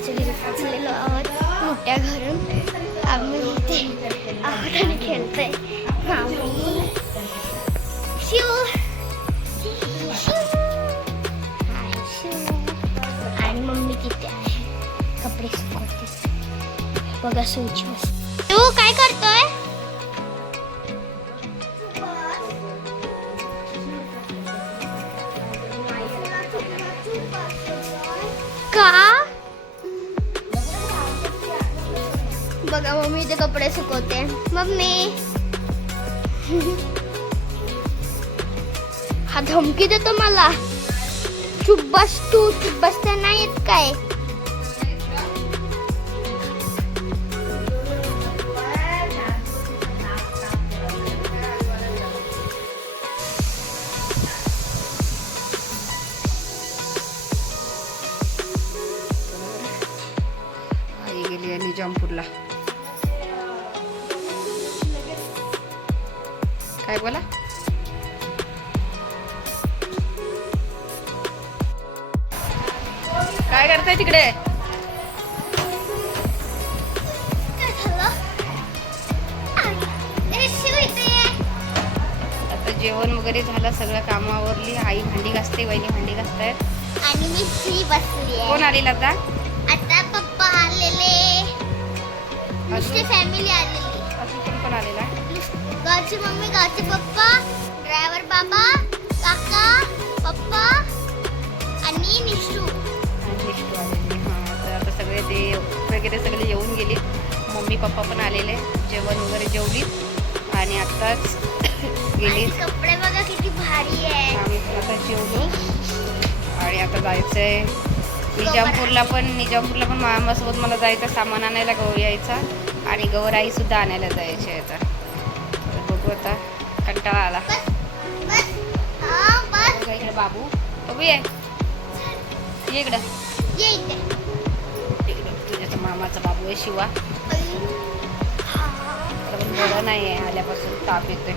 मामाच्या पोचलेलो आहोत. मोठ्या घरून. आम्ही इथे आहोत आणि खेळतोय. मामी. शिव. शिव. शिव. आणि मम्मी तिथे आहे. कपडे सुकवते. बघा सूच तू काय करतोय? बघा मम्मी ते कपडे सुकवते मम्मी हा धमकी देतो मला चुप बस तू चुप बसता नाही येत काय जेवण वगैरे झालं सगळं कामावरली आई भांडी घासते वहिनी भांडी घासतायत. आणि मी फ्री बसली कोण आहे आली आता? आता पप्पा आलेले. नुसती फॅमिली आलेली. अजून कोण कोण आलेला? गावची मम्मी गावचे पप्पा ड्रायव्हर बाबा काका पप्पा आणि निशू. विष्णू आलेली. हां तर आता सगळे ते वगैरे सगळे येऊन गेले. मम्मी पप्पा पण आलेले. जेवण वगैरे जेवली. आणि आत्ताच गेली. आणि कपडे बघा किती भारी आहे. आम्ही आता जेवलो आणि आता जायचंय. निजामपूरला पण निजामपूरला पण मामासोबत मला जायचं सामान आणायला गौ यायचा. आणि गौराई सुद्धा आणायला जायची आहे आता बघू आता. कंटाळा आला. हा बघा इकडे बाबू. बाबू ये. इकडं. ये इथे. इकडं तुझ्या मामाचा बाबू आहे शिवा. बरं नाही आहे आल्यापासून ताप येतोय.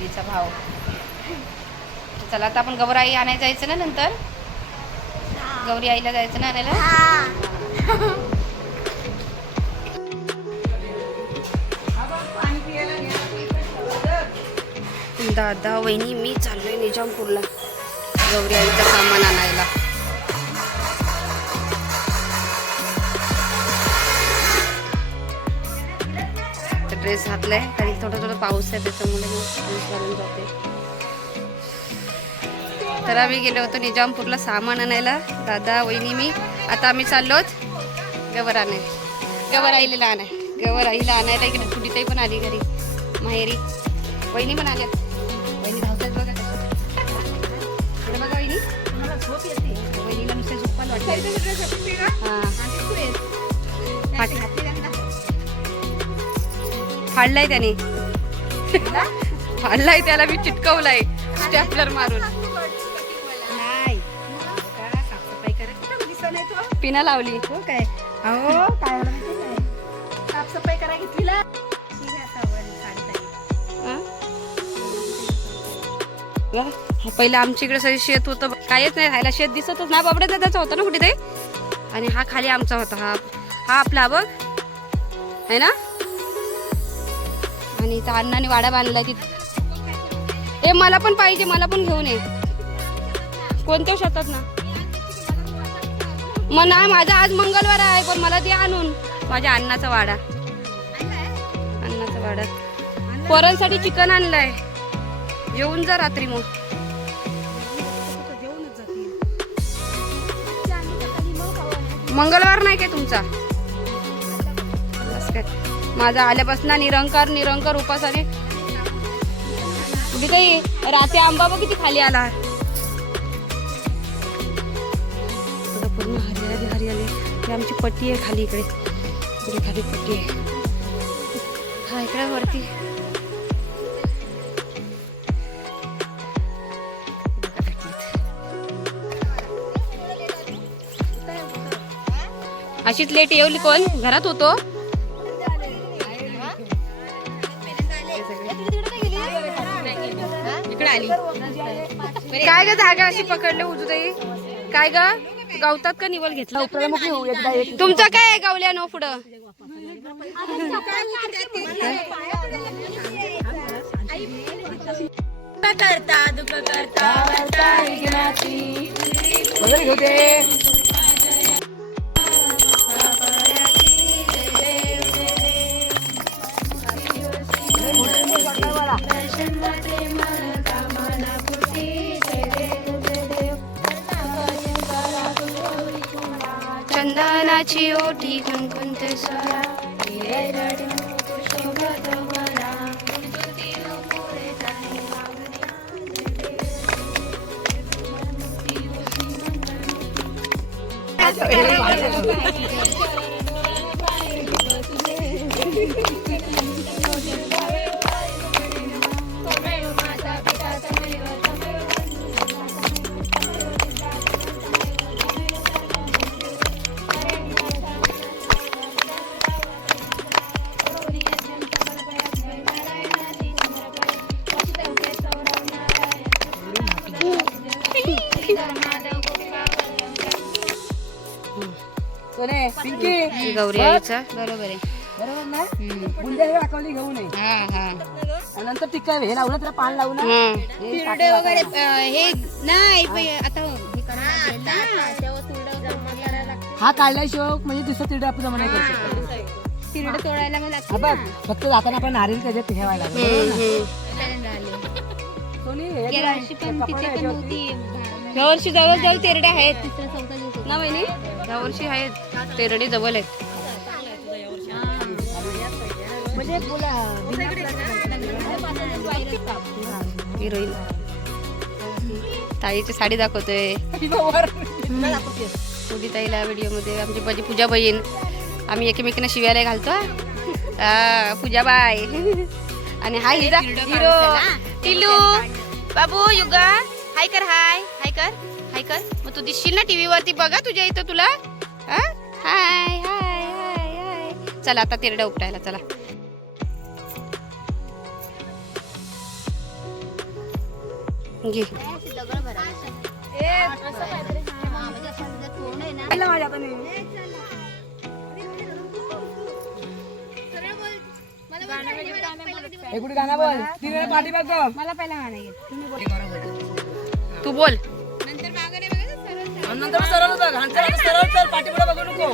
दीदीचा भाव. चला आता आपण गौराई आणायला जायचं ना नंतर? गौरी आईला जायचं ना आणायला. दादा वहिनी मी चाललोय निजामपूरला. गौरी आईचं सामान आणायला. ड्रेस घातलाय. कारण थोडं थोडं पाऊस आहे त्याच्यामुळे मी ड्रेस घालून जाते. तर आम्ही गेलो होतो निजामपूरला सामान आणायला. दादा वहिनी मी. आता आम्ही चाललोत गवर आणाय गवर आईला आणाय गवर आईला आणायला इकडे कुठीतही पण आली घरी. माहेरी. वहिनी पण आल्या वहिनी धावतात बघा बघा वहिनी. वहिनीला नुसते झोपायला वाटतं. हां. फाडलाय त्याने. फाडलाय त्याला मी चिटकवलाय. स्टॅपलर मारून. पिना लावली. हो काय? अहो काय साफसफाई करा घेतली ना हं? हा पहिलं आमच्या इकडे सगळे शेत होतं. काहीच नाही राहायला. शेत दिसतच नाही. बाबड्या दादाचा होता ना कुठे ते आणि हा खाली आमचा होता. हा हा आपला बघ. आहे ना? आणि इथं अण्णाने वाडा बांधला तिथं. ए मला पण पाहिजे मला पण घेऊन ये. कोणत्या शेतात ना? मग नाही माझा आज मंगळवार आहे पण मला ते आणून. माझ्या अण्णाचा वाडा. अण्णाचा वाडा. पोरांसाठी चिकन आणलंय. येऊन जा रात्री मग. मंगळवार नाही काय तुमचा? माझा आल्यापासून निरंकार निरंकार उपासाने. कुठे काही रात्री आंबा बघ किती खाली आला. पूर्ण हरियाली हरियाली. ही आमची पट्टी आहे खाली इकडे. इकडे खाली पट्टी आहे. हा इकडे वरती. अशीच लेट येवली कोण? घरात होतो? आली काय ग जागा अशी पकडले उजू ताई काय ग? गावतात का निवल घेतला? तुमचं काय गावल्या नो पुढं? घेऊ दे. चंदनाची ओटी गुणगुणते स्वरा सोने पिंकी. गौरी आईचा बरोबर आहे. बरोबर ना? बुंदे हे दाखवली घेऊ नये. हा हा. आणि नंतर टिक्का हे लावलं तर पान लावू ना? हं. हे टाकलं वगैरे हे नाही आता हा काढल्याशिवाय म्हणजे दुसरं तिरडे आपण जमा नाही करू शकत तिरड तोडायला मला हा बघ फक्त जाताना आपण नारियल त्याच्यात ठेवायला. ह्या वर्षी जवळ जवळ तेरडे आहेत. ना बहिणी ह्या वर्षी आहेत. तेरडे जवळ आहेत. म्हणजे हिरोईन. ताईची साडी दाखवतोय. मोदी ताईला व्हिडिओमध्ये आमची माझी पूजा बहीण. आम्ही एकमेकींना शिवायला घालतो. हा, पूजाबाई आणि hi Hira hero Tillu Babu Yuga. Hi कर हाय. हाय कर. हाय कर मग तू दिसशील ना टीव्ही वरती बघा तुझ्या इथं तुला. हा? हाय हाय हाय हाय चला आता तिरड्या उपटायला चला. घे. मला पहिला गाणं तू बोल. नंतर सरळ बघ हांचा सरळ चल पाठीपुढे बघू नको.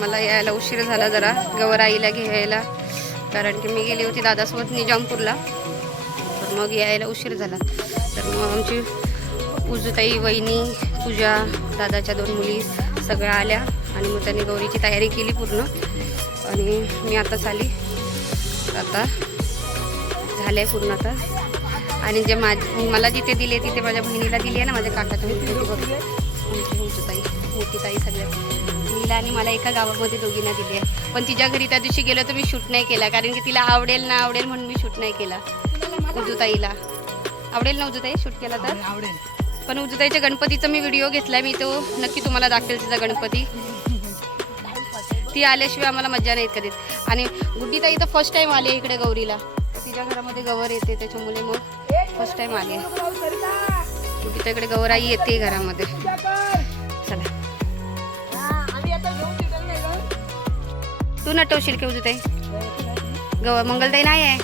मला यायला उशीर झाला जरा गवर आईला घ्यायला. कारण की मी गेली होती दादासोबत निजामपूरला. मग यायला उशीर झाला. तर मग आमची उजूताई वहिनी पूजा दादाच्या दोन मुली सगळ्या आल्या आणि मग त्यांनी गौरीची तयारी केली पूर्ण. आणि मी आताच आली. आता झालं आहे पूर्ण आता. आणि जे माझ मला जिथे दिले तिथे माझ्या बहिणीला दिली आहे ना माझ्या काकाच्या मुलीला ती बघ उजूताई मोठी ताई सगळ्यात तिला आणि मला एका गावामध्ये दोघींना दिली आहे. पण तिच्या घरी त्या दिवशी गेलो तर मी शूट नाही केला कारण की तिला आवडेल ना आवडेल म्हणून मी शूट नाही केला. उजूताईला. आवडेल ना उजूताई? शूट केला तर? आवडेल. पण उजूताईच्या गणपतीचा मी व्हिडिओ घेतला मी तो नक्की तुम्हाला दाखवेल तिचा गणपती. ती आल्याशिवाय आम्हाला मजा नाही कधीच आणि गुड्डीताई तर फर्स्ट टाइम आली इकडे गौरीला. तिच्या घरामध्ये गवर येते त्याच्यामुळे मग फर्स्ट टाइम आली गुड्डीताईकडे गौराई येते घरामध्ये. चला. तू नटवशील की उजूताई? गव मंगलताई नाही आहे?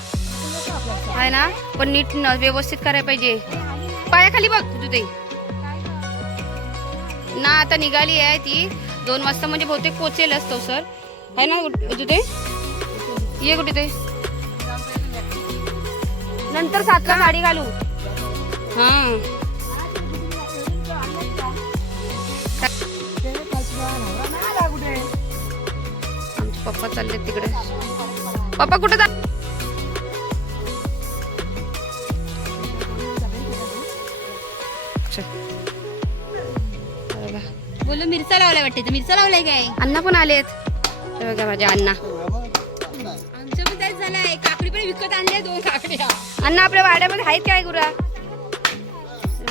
आहे ना? पण नीट न व्यवस्थित करायला पाहिजे. पायाखाली बघ उजूताई ना आता निघाली आहे ती. दोन वाजता म्हणजे बहुतेक पोचेल असतो सर. आहे ना उजूताई ये कुठे ते? नंतर सातला साडी घालू. हा. आमचे पप्पा चालले तिकडे. पप्पा कुठे जा बोल मिरचा लावलाय वाटते मिरचा लावलाय काय? अण्णा पण आलेत. हे बघा माझे अण्णा. आमचं पण तेच झालंय. काकडी पण विकत आणल्या दोन काकड्या. अण्णा आपल्या वाड्यामध्ये आहेत काय गुरा?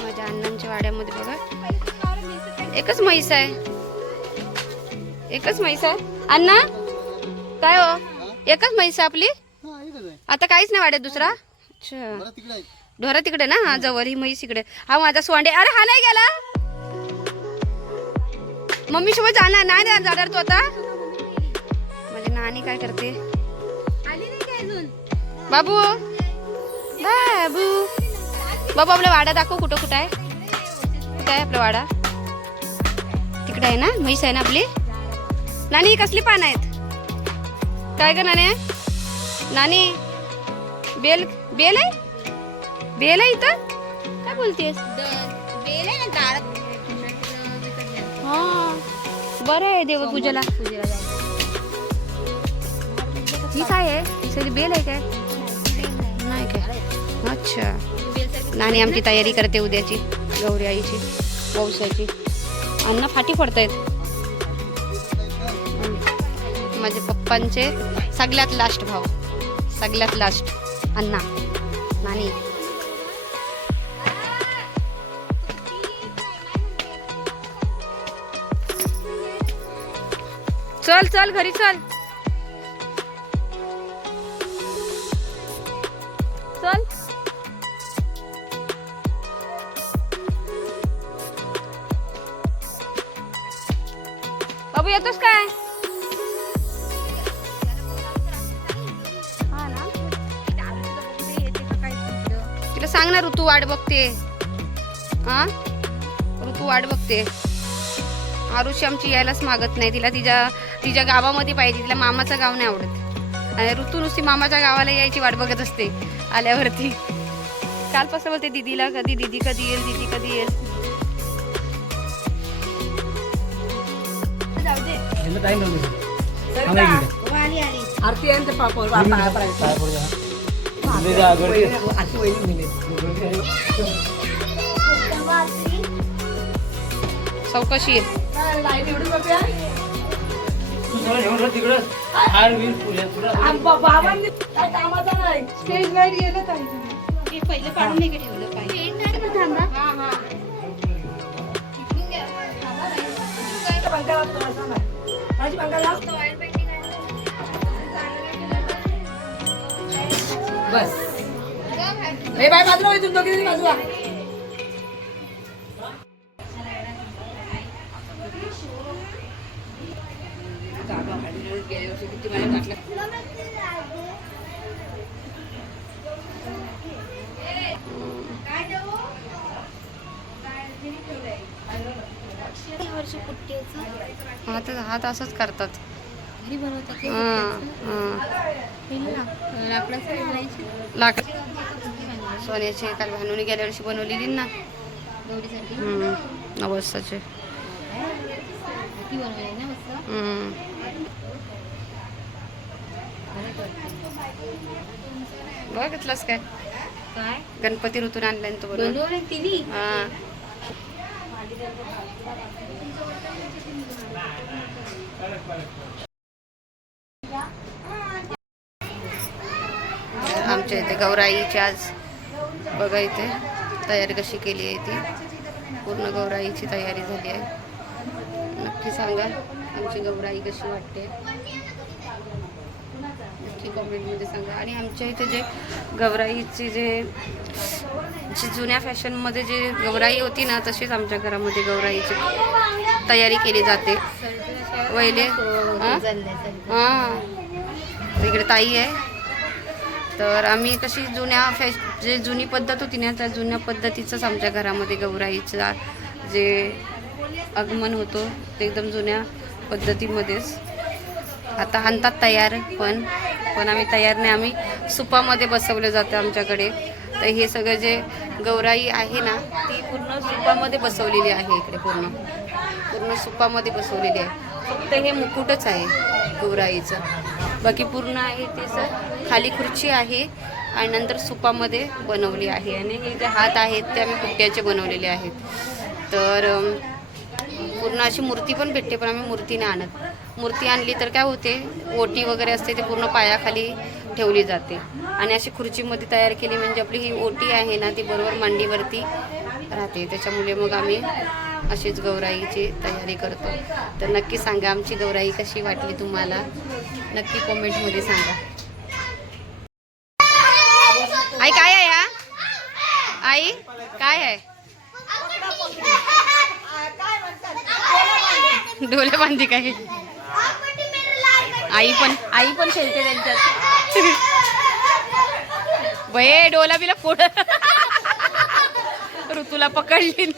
माझ्या अण्णांच्या वाड्यामध्ये बघा. एकच म्हैस आहे. एकच म्हैस आहे. अण्णा काय हो? एकच म्हैस आहे आपली? आता काहीच नाही वाड्यात दुसरा? अच्छा. ढोरा तिकडे ना? हा जवळ. ही म्हैस इकडे. हा माझा सोंडे. अरे हा नाही गेला. मम्मी सोबत जाणार नाही जाणार तू आता? माझी नानी काय करते? बाबू? बाबू? बाबू आपला वाडा दाखव कुठं कुठं आहे? कुठं आहे आपला वाडा? तिकडे आहे ना म्हैस आहे ना आपली? नानी कसली पानं आहेत? काय ग नाणे नानी बेल बेल आहे? बेल आहे इथं? काय बोलतेस? बरं आहे देवपूजेला. ही काय आहे. सगळी बेल आहे काय? नाही काय. अच्छा. नानी आमची तयारी करते उद्याची. गौरी आईची पावसाची अन्न फाटी पडतायत माझे पप्पांचे सगळ्यात लास्ट भाव. सगळ्यात लास्ट अण्णा. नानी. चल चल घरी चल. चल. बाबू येतोस काय? हा ना. तिला सांग ना ऋतू वाट बघते. हा? ऋतू वाट बघते. आरुषी आमची यायलाच मागत नाही. तिला तिच्या तिच्या गावामध्ये पाहिजे तिला मामाचं गाव नाही आवडत. आणि ऋतू नुसती मामाच्या गावाला यायची वाट बघत असते आल्यावरती. कालपासून बोलते दीदीला कधी दीदी कधी येईल दीदी कधी येईल? आरती ते पापड पाया पडायचं चौकशी आहे लाइट एवढी बघूया तिकडं बाबांनी काय कामाचा नाही. स्टेज लाइट गेलं काही पहिले पाडून नाही ठेवलं पाहिजे? हा हा. पंखा वाजतो असं नाही. माझी पंखा लाव. बस. ए बाय बाजूला होय, तुम्ही दोघी बाजूला. असंच करतात. लाकड सोन्याची. काल भानुनी गेल्या वर्षी बनवलेली ना. नवसाचे. बघितलंस काय? गणपती ऋतून आणलाय ना तो बरोबर हा. आमच्या इथे गौराईची आज बघा इथे तयारी कशी केली आहे ती. पूर्ण गौराईची तयारी झाली आहे. नक्की सांगा आमची गौराई कशी वाटते? नक्की कॉमेंटमध्ये सांगा. आणि आमच्या इथे जे गौराईची जे जी जुन्या फॅशनमध्ये जे गौराई होती ना तशीच आमच्या घरामध्ये गौराईची तयारी केली जाते. वहिले हां? हां? इकडे ताई आहे. तर आम्ही कशी जुन्या फॅश जे जुनी पद्धत होती ना त्या जुन्या पद्धतीचंच आमच्या घरामध्ये गौराईचा जे आगमन होतो ते एकदम जुन्या पद्धतीमध्येच. आता आणतात तयार पण पण आम्ही तयार नाही. आम्ही सुपामध्ये बसवलं जातं आमच्याकडे. तर हे सगळं जे गौराई आहे ना ती पूर्ण सुपामध्ये बसवलेली आहे इकडे पूर्ण. पूर्ण सुपामध्ये बसवलेली आहे. फक्त हे मुकुटच आहे गौराईचं. बाकी पूर्ण आहे ते सर खाली खुर्ची आहे आणि नंतर सुपामध्ये बनवली आहे. आणि हे जे हात आहेत ते आम्ही पुट्ट्याचे बनवलेले आहेत. तर पूर्ण अशी मूर्ती पण भेटते पण आम्ही मूर्ती नाही आणत. मूर्ती आणली तर काय होते ओटी वगैरे असते ते पूर्ण पायाखाली ठेवली जाते. आणि अशी खुर्चीमध्ये तयार केली म्हणजे आपली ही ओटी आहे ना ती बरोबर मांडीवरती राहते. त्याच्यामुळे मग आम्ही अशीच गौराईची तयारी करतो. तर नक्की सांगा आमची गौराई कशी वाटली तुम्हाला? नक्की कॉमेंटमध्ये सांगा. आई काय आहे हा? आई काय आहे? डोले बांधी काय? आई पण आई पण खेळते त्यांच्यात. बये डोला बिला फोड. ऋतूला पकडली.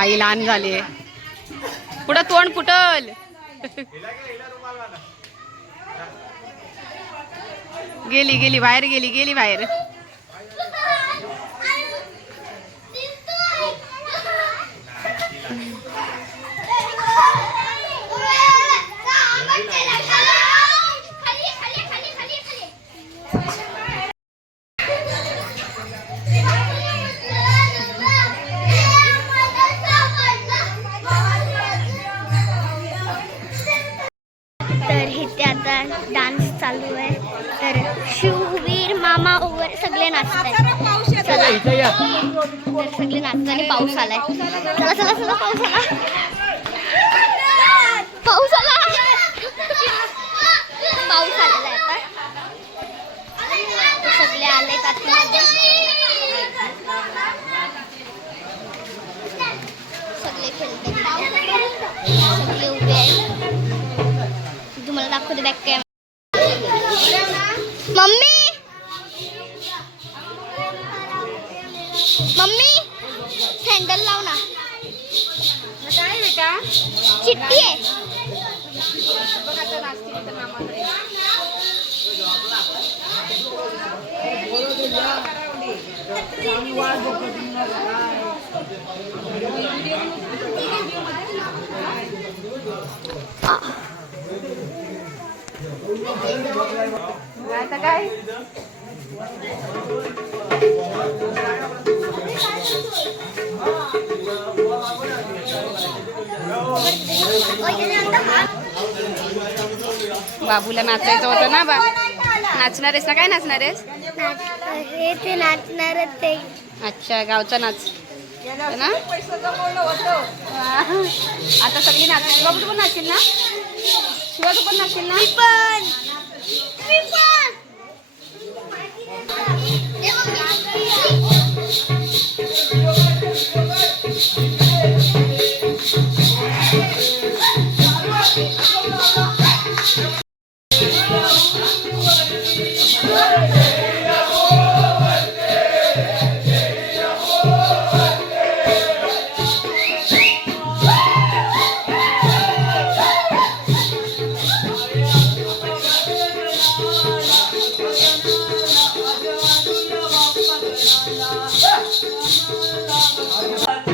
आई लहान झाली पुढं तोंड फुटल? गेली गेली बाहेर गेली गेली बाहेर. डान्स चालू आहे. तर शिववीर मामा वगैरे सगळे चला तर सगळे नाचतात आणि पाऊस आलाय. चला चला चला पाऊस आला. पाऊस आला. पाऊस आलेला आहे आता. सगळे आले आतमध्ये. सगळे खेळतात. सगळे उभे आहेत. तुम्हाला दाखवते back cam mummy! Mummy! Sandal लाव ना. काय बेटा चिठ्ठी आहे. आता काय? बाबूला नाचायचं होतं ना बा. नाचणार आहेस ना? काय नाचणार आहेस? हे ते नाचणार ते. अच्छा गावचा नाच. ना? आता सगळी नाचणार बाबू तू पण नाचशील ना? शिवा तू पण नाचशील ना पण just...